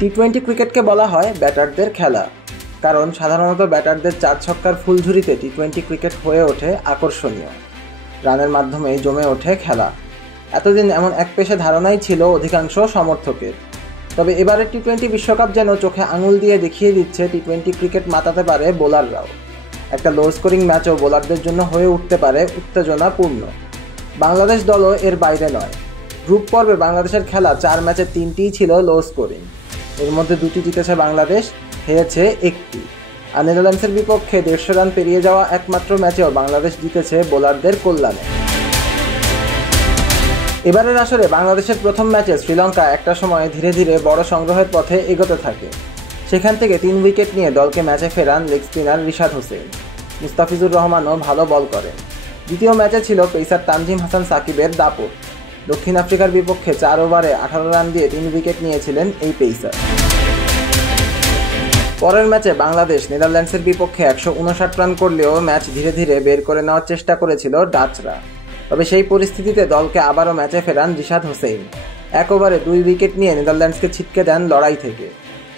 টি-20 ক্রিকেটকে বলা হয় ব্যাটারদের খেলা, কারণ সাধারণত ব্যাটারদের 4 ছক্কার ফুলঝুরিতে টি-20 ক্রিকেট হয়ে ওঠে আকর্ষণীয়। রানের মাধ্যমেই জমে ওঠে খেলা। এতদিন এমন একপেশে ধারণাই ছিল অধিকাংশ সমর্থকের। তবে এবারের টি-20 বিশ্বকাপ যেন চোখে আঙুল দিয়ে দেখিয়ে দিচ্ছে টি-20 ক্রিকেট মাতাতে পারে বোলাররাও। একটা লো স্কোরিং ম্যাচও বোলারদের জন্য হয়ে উঠতে পারে উত্তেজনাপূর্ণ। বাংলাদেশ দলও এর বাইরে নয়। গ্রুপ পর্বে বাংলাদেশের খেলা 4 ম্যাচে 3টিই ছিল লো স্কোরিং। এর মধ্যে 2টি জিতেছে বাংলাদেশ, হেরেছে 1টি। আর নেদারল্যান্ডসের বিপক্ষে 150 রান পেরিয়ে যাওয়া একমাত্র ম্যাচেও বাংলাদেশ জিতেছে বোলারদের কল্যাণে। এবারের আসরে বাংলাদেশের প্রথম ম্যাচে শ্রীলঙ্কা একটা সময় ধীরে ধীরে বড় সংগ্রহের পথে এগোতে থাকে। সেখান থেকে 3 উইকেট নিয়ে দলকে ম্যাচে ফেরান লেগ স্পিনার রিশাদ হোসেন। মুস্তাফিজুর রহমানও ভালো বল করেন। দ্বিতীয় ম্যাচে ছিল পেসার তানজিম হাসান সাকিবের দাপট। দক্ষিণ আফ্রিকার বিপক্ষে 4 ওভারে 18 রান দিয়ে 3 উইকেট নিয়েছিলেন এই পেসার। পরের ম্যাচে বাংলাদেশ নেদারল্যান্ডসের বিপক্ষে 159 রান করলেও ম্যাচ ধীরে ধীরে বের করে নেওয়ার চেষ্টা করেছিল ডাচরা। তবে সেই পরিস্থিতিতে দলকে আবারও ম্যাচে ফেরান রিশাদ হোসেন। 1 ওভারে 2 উইকেট নিয়ে নেদারল্যান্ডসকে ছিটকে দেন লড়াই থেকে।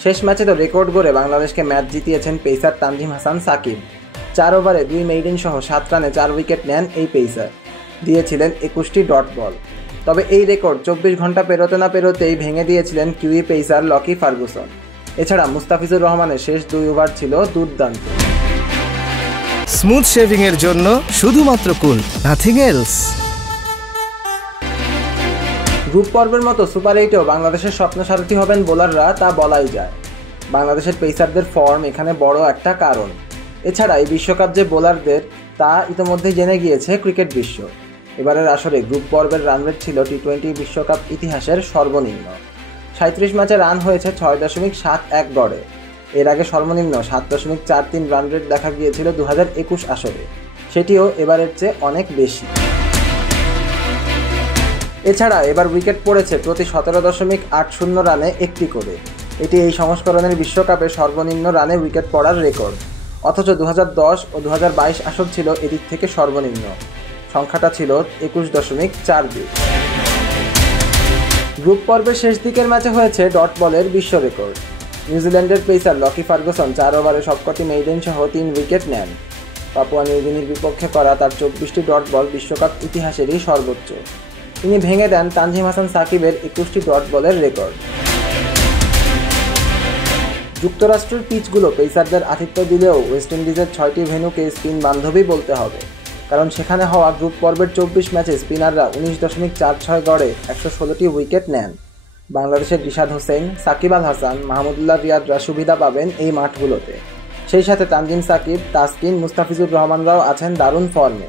শেষ ম্যাচে তো রেকর্ড গড়ে বাংলাদেশকে ম্যাচ জিতিয়েছেন পেসার তানজিম হাসান সাকিব। 4 ওভারে 2 মেইডেন সহ 7 রানে 4 উইকেট নেন এই পেসার। দিয়েছিলেন 21টি ডট বল। তবে এই রেকর্ড 24 ঘন্টা পেরোতে না পেরোতেই ভেঙে দিয়েছিলেন কিউই পেসার লকি ফার্গুসন। এছাড়া মুস্তাফিজুর রহমানের শেষ 2 ওভার ছিল দুর্দান্ত। স্মুথ শেভিং এর জন্য শুধুমাত্র কুল, নাথিং এলস। গ্রুপ পর্বের মতো সুপার 8এও বাংলাদেশের স্বপ্নসারথী হবেন বোলাররা, তা বলাই যায়। বাংলাদেশের পেসারদের ফর্ম এখানে বড় একটা কারণ। এছাড়া এই বিশ্বকাপ যে বোলারদের, তা ইতোমধ্যেই জেনে গিয়েছে ক্রিকেট বিশ্ব। এবারের আসরে গ্রুপ পর্বের রান রেট ছিল টি-20 বিশ্বকাপ ইতিহাসের সর্বনিম্ন। 37 ম্যাচে রান হয়েছে 6.71 গড়ে। এর আগে সর্বনিম্ন 7.43 রান রেট দেখা গিয়েছিল 2021 আসরে। সেটিও এবারের চেয়ে অনেক বেশি। এছাড়া এবার উইকেট পড়েছে প্রতি 17.80 রানে 1টি করে। এটি এই সংস্করণের বিশ্বকাপে সর্বনিম্ন রানে উইকেট পড়ার রেকর্ড। অথচ 2010 ও 2022 আসর ছিল এদিক থেকে সর্বনিম্ন। সংখ্যাটা ছিল 21.42। গ্রুপ পর্বের শেষ দিকের ম্যাচে হয়েছে ডট বলের বিশ্ব রেকর্ড। নিউজিল্যান্ডের পেসার লকি ফার্গুসন 4 ওভারে সবকটি মেইডেন সহ 3 উইকেট নেন। পাপুয়া নিউগিনির বিপক্ষে করা তার 24টি ডট বল বিশ্বকাপ ইতিহাসেরই সর্বোচ্চ। তিনি ভেঙে দেন তানজিম হাসান সাকিবের 21টি ডট বলের রেকর্ড। যুক্তরাষ্ট্রের পিচগুলো পেসারদের আতিথ্য দিলেও ওয়েস্ট ইন্ডিজের 6টি ভেন্যুকে স্পিন বান্ধবী বলতে হবে, কারণ সেখানে হওয়া গ্রুপ পর্বের 24 ম্যাচে স্পিনাররা 19.46 গড়ে 116টি উইকেট নেন। বাংলাদেশের রিশাদ হোসেন, সাকিব আল হাসান, মাহমুদুল্লাহ রিয়াদরা সুবিধা পাবেন এই মাঠগুলোতে। সেই সাথে তানজিম সাকিব, তাসকিন, মুস্তাফিজুর রহমানরাও আছেন দারুণ ফর্মে।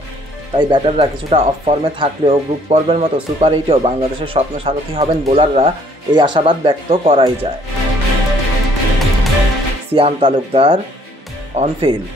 তাই ব্যাটাররা কিছুটা অফ ফর্মে থাকলেও গ্রুপ পর্বের মতো সুপার 8এও বাংলাদেশের স্বপ্নসারথী হবেন বোলাররা, এই আশাবাদ ব্যক্ত করাই যায়। সিয়াম তালুকদার, অন ফিল্ড।